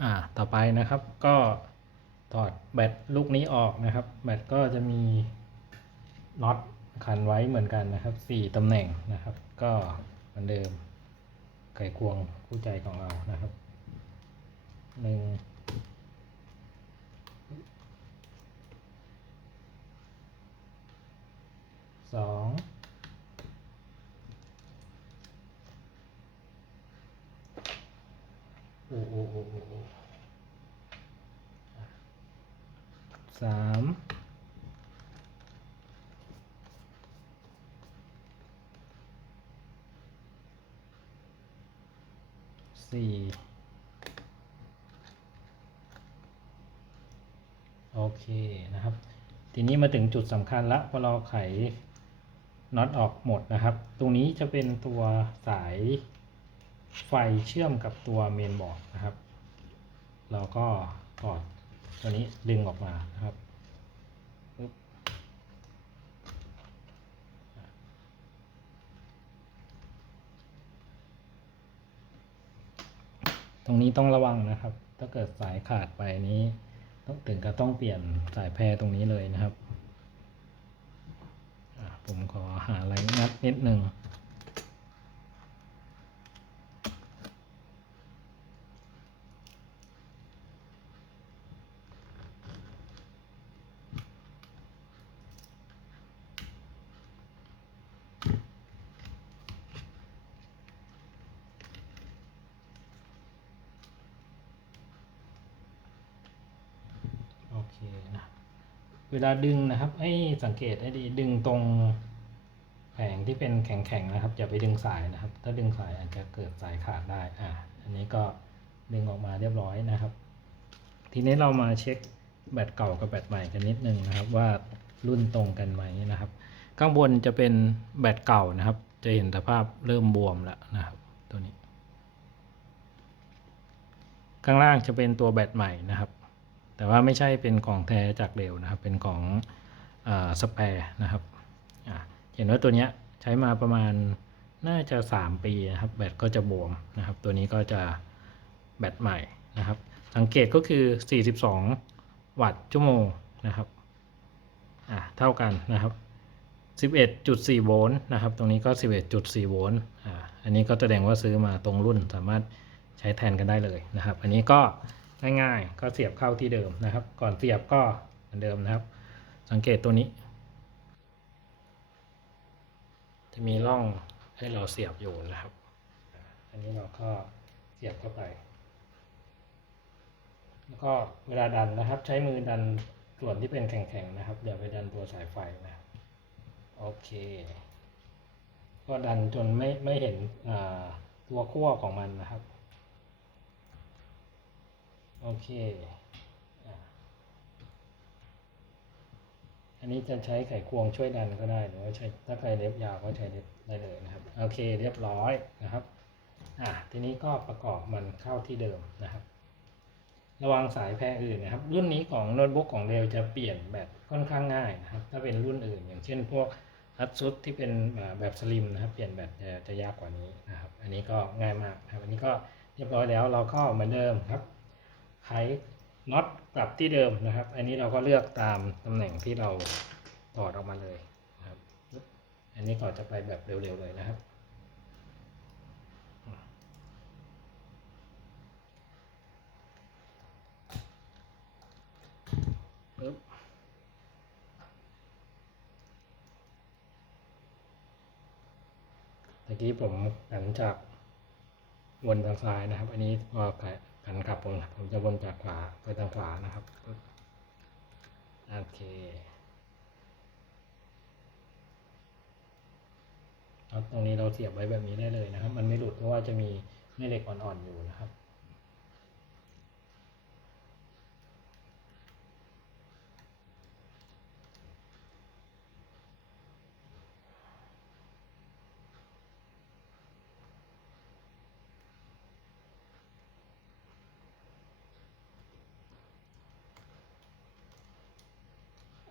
อ่าต่อไปนะครับก็ถอดแบตลูกนี้ออกนะครับ แบตก็จะมีน็อตขันไว้เหมือนกันนะครับสี่ตำแหน่งนะครับ ก็เหมือนเดิมไขควงคู่ใจของเรานะครับหนึ่งสองโอ้โอ้โอ้โอ้โอ้ สามสี่โอเคนะครับ ทีนี้มาถึงจุดสำคัญละพอเราไขน็อตออกหมดนะครับ ตรงนี้จะเป็นตัวสาย ไฟเชื่อมกับตัวเมนบอร์ดนะครับ เราก็ถอดตัวนี้ดึงออกมานะครับตรงนี้ต้องระวังนะครับ ถ้าเกิดสายขาดไปนี้ ต้องถึงก็ต้องเปลี่ยนสายแพรตรงนี้เลยนะครับ ผมขอหาอะไรงัดนิดหนึ่งโอเคนะ เว ลาดึงนะครับให้สังเกตให้ดีดึงตรงแผงที่เป็นแข็งๆนะครับอย่าไปดึงสายนะครับ ถ้าดึงสายอาจจะเกิดสายขาดได้อ่าอันนี้ก็ดึงออกมาเรียบร้อยนะครับ ทีนี้เรามาเช็คแบตเก่ากับแบตใหม่กันนิดนึงนะครับ ว่ารุ่นตรงกันไหมนะครับ ข้างบนจะเป็นแบตเก่านะครับ จะเห็นสภาพเริ่มบวมแล้วนะครับ ตัวนี้ ข้างล่างจะเป็นตัวแบตใหม่นะครับ แต่ว่าไม่ใช่เป็นของแท้จากเดลนะครับ เป็นของสเปร์นะครับเห็นว่าตัวนี้ใช้มาประมาณน่าจะ 3 ปีนะครับแบตก็จะบวมนะครับ ตัวนี้ก็จะแบตใหม่นะครับ สังเกตก็คือ 42 วัตต์ชั่วโมงนะครับเท่ากันนะครับ 11.4 โวลต์นะครับ ตรงนี้ก็ 11.4 โวลต์อันนี้ก็แสดงว่าซื้อมาตรงรุ่นสามารถใช้แทนกันได้เลยนะครับ อันนี้ก็ ง่ายๆก็เสียบเข้าที่เดิมนะครับ ก่อนเสียบก็เหมือนเดิมนะครับ สังเกตตัวนี้ จะมีร่องให้เราเสียบอยู่นะครับ อันนี้เราก็เสียบเข้าไป แล้วก็เวลาดันนะครับ ใช้มือดันส่วนที่เป็นแข็งๆนะครับอย่าไปดันตัวสายไฟนะครับโอเค ก็ดันจนไม่ไม่เห็นตัวขั้วของมันนะครับ โอเค อันนี้จะใช้ไขควงช่วยดันก็ได้หรือว่าใช้ถ้าใครเล็บยาวก็ใช้เล็บได้เลยนะครับ โอเคเรียบร้อยนะครับอะทีนี้ก็ประกอบมันเข้าที่เดิมนะครับ ระวังสายแพรอื่นนะครับ รุ่นนี้ของโน้ตบุ๊กของเดลจะเปลี่ยนแบตค่อนข้างง่ายนะครับ ถ้าเป็นรุ่นอื่น อย่างเช่นพวกอัดซุดที่เป็นแบบสลิมนะครับ เปลี่ยนแบตจะยากกว่านี้นะครับ อันนี้ก็ง่ายมากครับ อันนี้ก็เรียบร้อยแล้วเราก็เหมือนเดิมครับ ไขน็อตกลับที่เดิมนะครับ อันนี้เราก็เลือกตามตำแหน่งที่เราถอดออกมาเลยนะครับ อันนี้ก็จะไปแบบเร็วๆเลยนะครับปึ๊บตะกี้ผมหันจากวนทางซ้ายนะครับ อันนี้พอ หันกลับผมผมจะวนจากขวาไปทางขวานะครับปึ๊บโอเคแล้วตรงนี้เราเสียบไว้แบบนี้ได้เลยนะครับ มันไม่หลุดเพราะว่าจะมีแม่เหล็กอ่อนๆอยู่นะครับ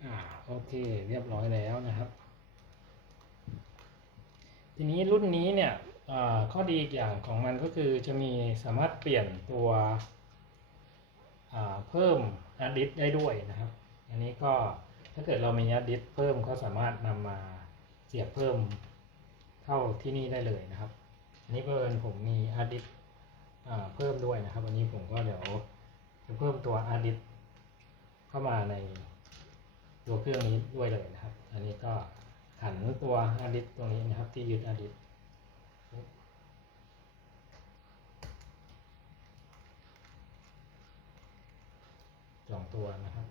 อ่า โอเคเรียบร้อยแล้วนะครับ ทีนี้รุ่นนี้เนี่ยข้อดีอีกอย่างของมันก็คือจะมีสามารถเปลี่ยนตัวเพิ่มฮาดดิสได้ด้วยนะครับ อันนี้ก็ถ้าเกิดเรามีฮาดดิสเพิ่มก็สามารถนำมาเสียบเพิ่มเข้าที่นี่ได้เลยนะครับ อันนี้เพิ่นผมมีฮาดดิสเพิ่มด้วยนะครับอันนี้ผมก็เดี๋ยวจะเพิ่มตัวฮาดดิสเข้ามาใน ตัวเครื่องนี้ด้วยเลยนะครับ อันนี้ก็ขันตัวฮาร์ดดิสก์ตรงนี้นะครับ ที่ยึดฮาร์ดดิสก์สองตัวนะครับ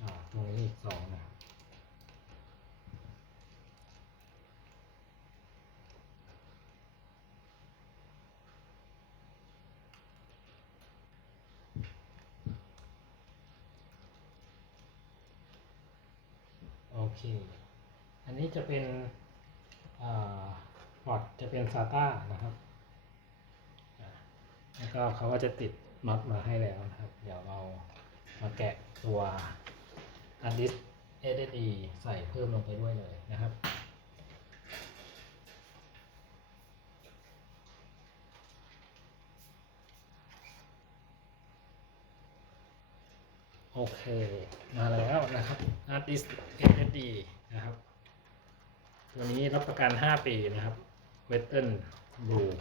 อ่าตรงนี้อีกสองนะครับ โอเค อันนี้จะเป็นอ่าพอร์ตจะเป็น SATA นะครับ แล้วก็เขาก็จะติดมัดมาให้แล้วนะครับ เดี๋ยวเรามาแกะตัวอันดิส SSD ใส่เพิ่มลงไปด้วยเลยนะครับ โอเค มาแล้วนะครับ Hard Disk SSD นะครับ ตัวนี้รับประกัน 5 ปีนะครับ Western Blue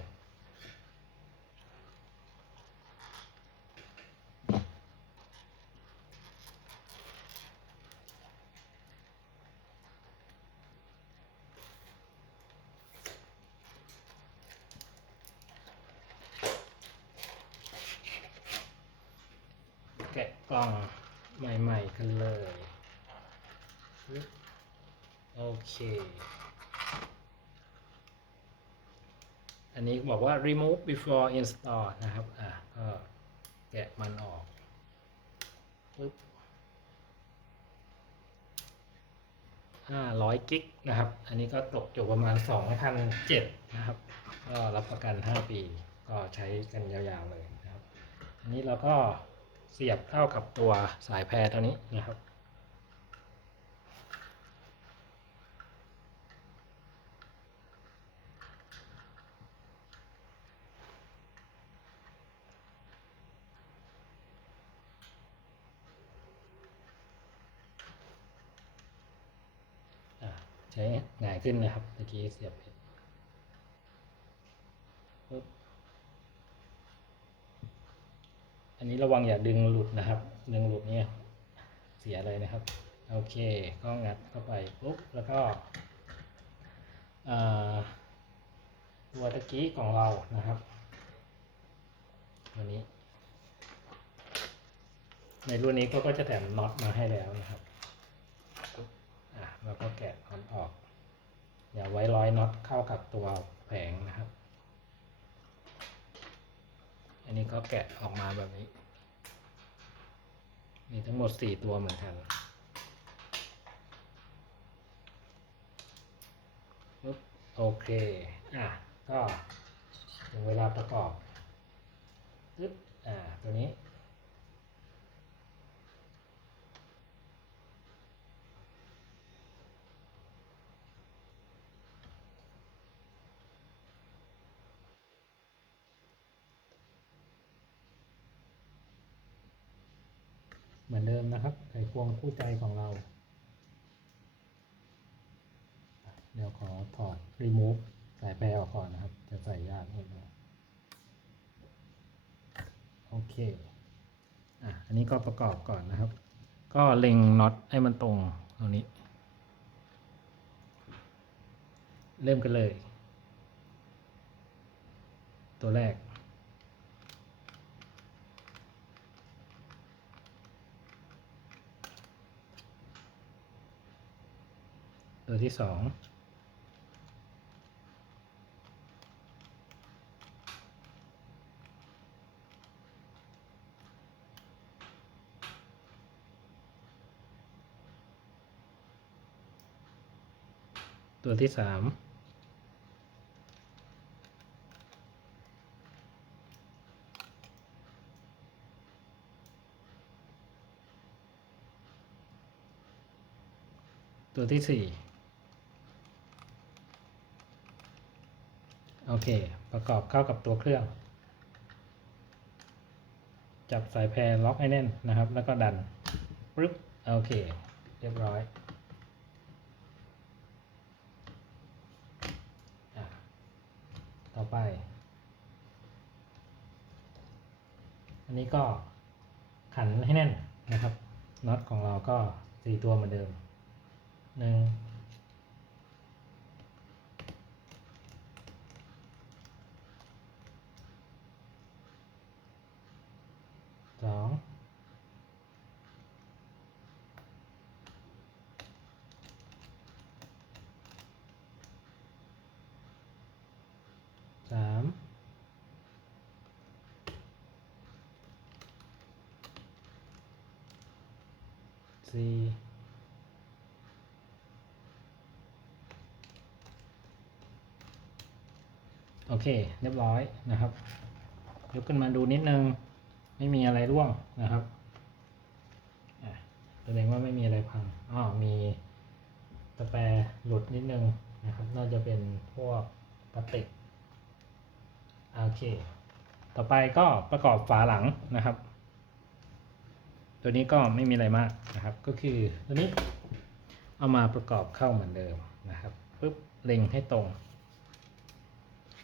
แกะกล่องใหม่ๆกันเลยปึ๊บโอ เค อันนี้บอกว่า remove before install นะครับ อะก็แกะมันออกปึ๊บ500 กิกนะครับ อันนี้ก็ตกอยู่ประมาณ 2,007นะครับ ก็รับประกัน 5 ปี ก็ใช้กันยาวๆเลยนะครับ อันนี้เราก็เสียบเข้ากับตัวสายแพรตัวนี้นะครับ อะใช้ง่าย ขึ้นนะครับเมื่อกี้เสียบผิดปึ๊บอันนี้ระวังอย่าดึงหลุดนะครับ ดึงหลุดเนี่ยเสียเลยนะครับ โอเค ก็งัดเข้าไปปุ๊บแล้วก็อ่าตัวตะกี้ของเรานะครับตัวนี้ ในรุ่นนี้ก็ก็จะแถมน็อตมาให้แล้วนะครับอะเราก็แกะน็อตออก อย่าไว้ร้อยน็อตเข้ากับตัวแผงนะครับ อันนี้ก็แกะออกมาแบบนี้ มีทั้งหมดสี่ตัวเหมือนกันโอเค อะ ก็ถึงเวลาประกอบปึ๊บอ่า ตัวนี้ เหมือนเดิมนะครับไขควงคู่ใจของเรา เดี๋ยวขอถอด remove สายแปรออกก่อนนะครับ จะใส่ยากโอเคอะอันนี้ก็ประกอบก่อนนะครับ ก็เล็งน็อตให้มันตรงตรงนี้ เริ่มกันเลย ตัวแรกตัวที่สอง ตัวที่สามตัวที่สี่โอเค ประกอบเข้ากับตัวเครื่อง จับสายแพรล็อกให้แน่นนะครับ แล้วก็ดันปึ๊บโอเค เรียบร้อยอะ ต่อไป อันนี้ก็ขันให้แน่นนะครับน็อตของเราก็สี่ตัวเหมือนเดิมหนึ่งสองสาม สี่โอเค เรียบร้อยนะครับ ยกขึ้นมาดูนิดนึง ไม่มีอะไรร่วงนะครับแสดงว่าไม่มีอะไรพังอ๋อมีสแปรหลุดนิดนึงนะครับ น่าจะเป็นพวกพลาสติก โอเค ต่อไปก็ประกอบฝาหลังนะครับ ตัวนี้ก็ไม่มีอะไรมากนะครับ ก็คือตัวนี้เอามาประกอบเข้าเหมือนเดิมนะครับปุ๊บเล็งให้ตรง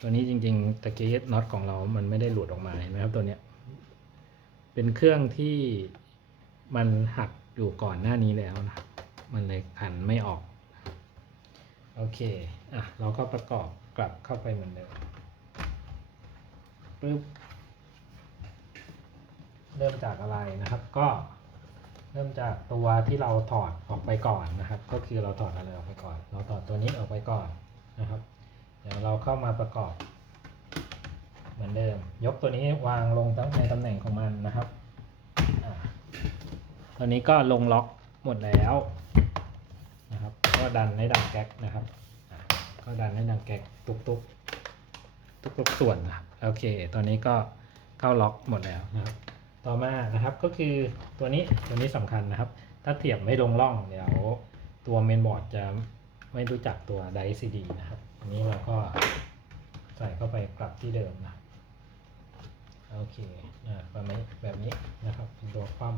ตัวนี้จริงๆตะเกี้น็อตของเรา มันไม่ได้หลุดออกมาเห็นไหมครับตัวเนี้ยเป็นเครื่องที่มันหักอยู่ก่อนหน้านี้แล้วนะครับมันเลยขันไม่ออก โอเค อะ เราก็ประกอบกลับเข้าไปเหมือนเดิมปึ๊บ เริ่มจากอะไรนะครับ ก็เริ่มจากตัวที่เราถอดออกไปก่อนนะครับ ก็คือเราถอดอะไรออกไปก่อน เราถอดตัวนี้ออกไปก่อนนะครับ เดี๋ยวเราเข้ามาประกอบ เหมือนเดิม ยกตัวนี้วางลงตั้งในตำแหน่งของมันนะครับตัวนี้ก็ลงล็อกหมดแล้วนะครับ ก็ดันให้ดังแก๊กนะครับก็ดันให้ดังแก๊กตุกตุกตุกตุกส่วนนะครับโอเค ตอนนี้ก็เข้าล็อกหมดแล้วนะครับ ต่อมานะครับก็คือตัวนี้ตัวนี้สำคัญนะครับ ถ้าเทียบไม่ลงร่องเดี๋ยวตัวเมนบอร์ดจะไม่รู้จักตัวไดซีดีนะครับอันนี้เราก็ใส่เข้าไปกลับที่เดิมนะโอเคอ่าประมาณแบบนี้นะครับเป็นตัวคว่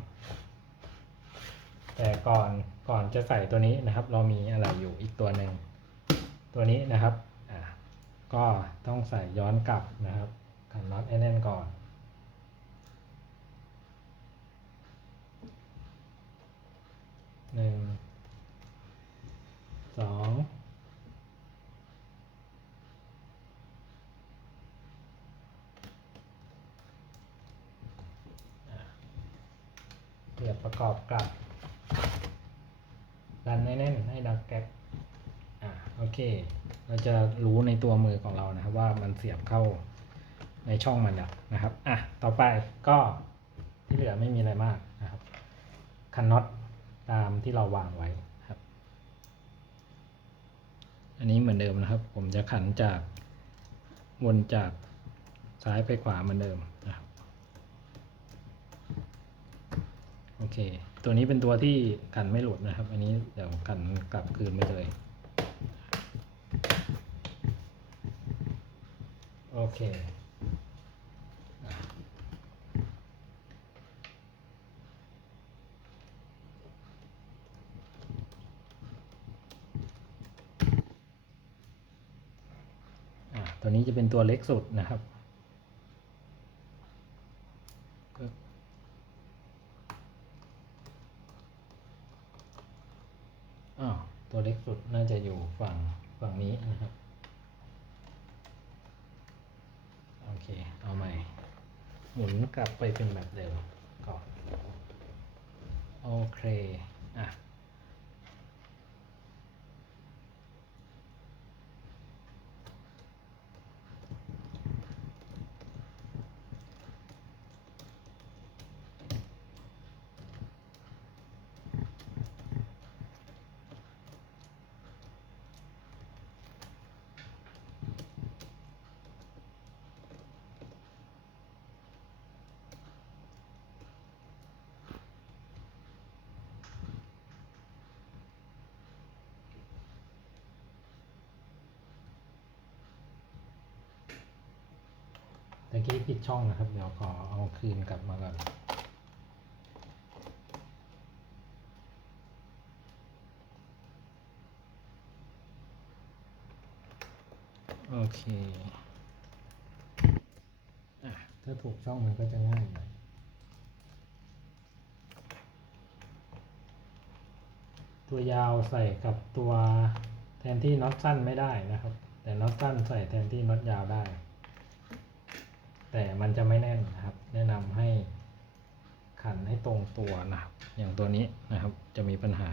ำแต่ก่อนก่อนจะใส่ตัวนี้นะครับ เรามีอะไรอยู่อีกตัวหนึ่งตัวนี้นะครับอ่าก็ต้องใส่ย้อนกลับนะครับขันน็อตแน่นก่อน หนึ่งสองเดี๋ยวประกอบกลับดันแน่นๆให้ดังแก๊กอะโอเค เราจะรู้ในตัวมือของเรานะครับ ว่ามันเสียบเข้าในช่องมันนะครับ อะ ต่อไปก็ที่เหลือไม่มีอะไรมากนะครับ คันน็อต ตามที่เราวางไว้ครับ อันนี้เหมือนเดิมนะครับ ผมจะขันจากวนจากซ้ายไปขวาเหมือนเดิมนะครับโอเค ตัวนี้เป็นตัวที่ขันไม่หลุดนะครับ อันนี้เดี๋ยวขันกลับคืนไปเลยโอเค อ่าตัวนี้จะเป็นตัวเล็ก สุดนะครับอ้าวตัวเล็กสุดน่าจะอยู่ฝั่งฝั่งนี้นะครับ โอเค เอาใหม่ หมุนกลับไปเป็นแบบเดิมก่อน โอเค อะ โตะ กี้ผิดช่องนะครับ เดี๋ยวขอเอาคืนกลับมาก่อนโอเคอะถ้าถูกช่องมันก็จะง่ายหน่อยตัวยาวใส่กับตัวแทนที่น็อตสั้นไม่ได้นะครับ แต่น็อตสั้นใส่แทนที่น็อตยาวได้ แต่มันจะไม่แน่นนะครับ แนะนำให้ขันให้ตรงตัวนะครับ อย่างตัวนี้นะครับจะมีปัญหา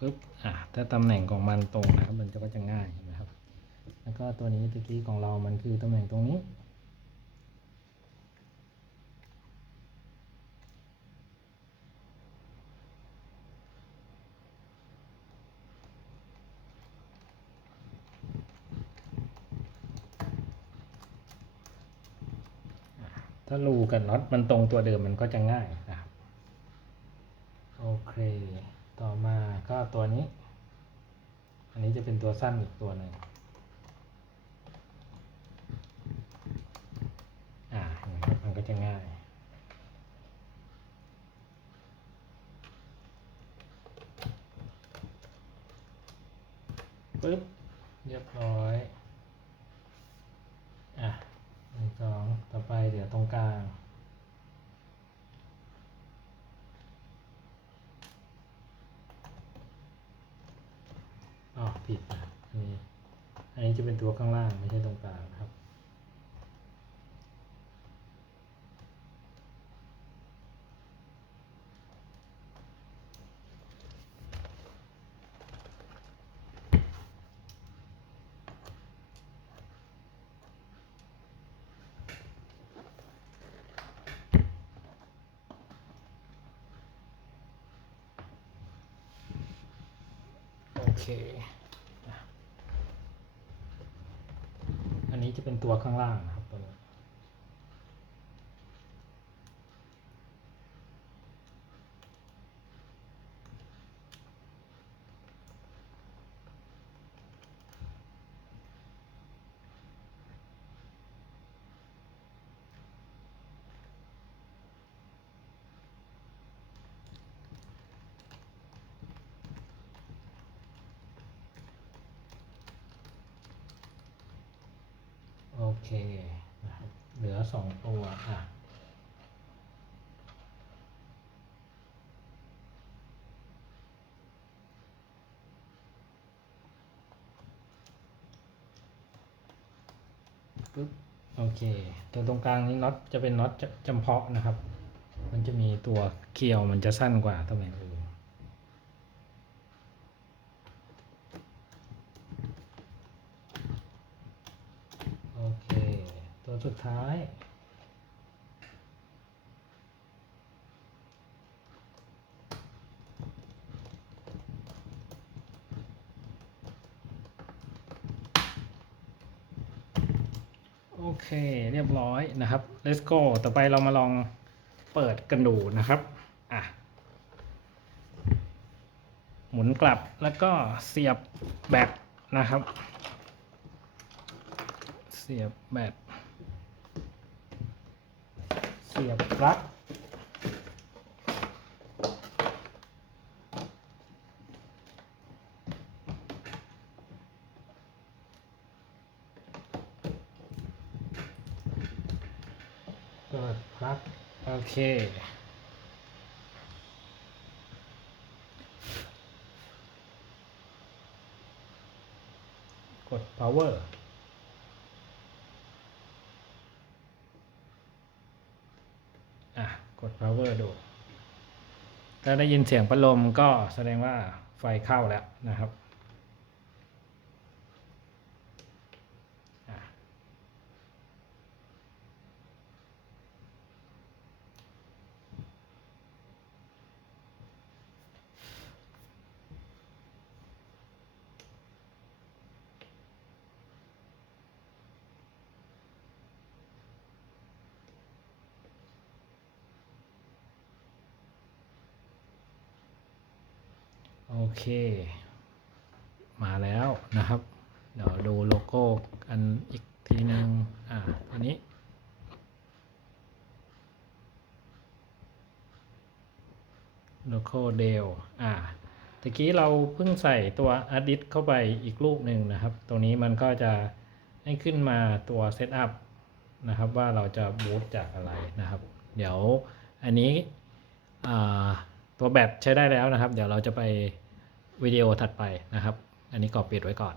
ปุ๊บอะถ้าตำแหน่งของมันตรงนะครับ มันจะก็จะง่ายนะครับ แล้วก็ตัวนี้ตะกี้ของเรามันคือตำแหน่งตรงนี้ถ้ารูกับน็อตมันตรงตัวเดิมมันก็จะง่ายนะครับ โอเค ก็ตัวนี้ อันนี้จะเป็นตัวสั้นอีกตัวหนึ่งอ่ามันก็จะง่ายปึ๊บเรียบร้อย อะหนึ่งสองต่อไปเดี๋ยวตรงกลาง ผิดนะอันนี้อันนี้จะเป็นตัวข้างล่างไม่ใช่ตรงกลางครับโอเคอะอั นี้จะเป็นตัวข้างล่างนะครับตัวนี้ โอเคนะครับ เหลือ สองตัวอะปึ๊บโอเค ตัวตรงกลางนี้น็อตจะเป็นน็อตจำเพาะนะครับ มันจะมีตัวเคียวมันจะสั้นกว่าตำแหน่งอื่น โอเค ตัว สุดท้าย โอเคเรียบร้อยนะครับ let's go ต่อไปเรามาลองเปิดกันดูนะครับอะหมุนกลับแล้วก็เสียบแบตนะครับ เสียบแบต สียบปลั๊กเปิดปลั๊กโอเคกด power อะ กด power ดู ถ้าได้ยินเสียงพัดลมก็แสดงว่าไฟเข้าแล้วนะครับ เค มาแล้วนะครับ เดี๋ยวดูโลโก้อันอีกทีหนึ่งอ่าตัวนี้ โลโก้เดลอ่าตะกี้เราเพิ่งใส่ตัวอดิสเข้าไปอีกลูกหนึ่งนะครับ ตรงนี้มันก็จะให้ขึ้นมาตัวเซตอัพนะครับว่าเราจะบูตจากอะไรนะครับ เดี๋ยวอันนี้อ่าตัวแบตใช้ได้แล้วนะครับ เดี๋ยวเราจะไป วิดีโอถัดไปนะครับ อันนี้กรอบปิดไว้ก่อน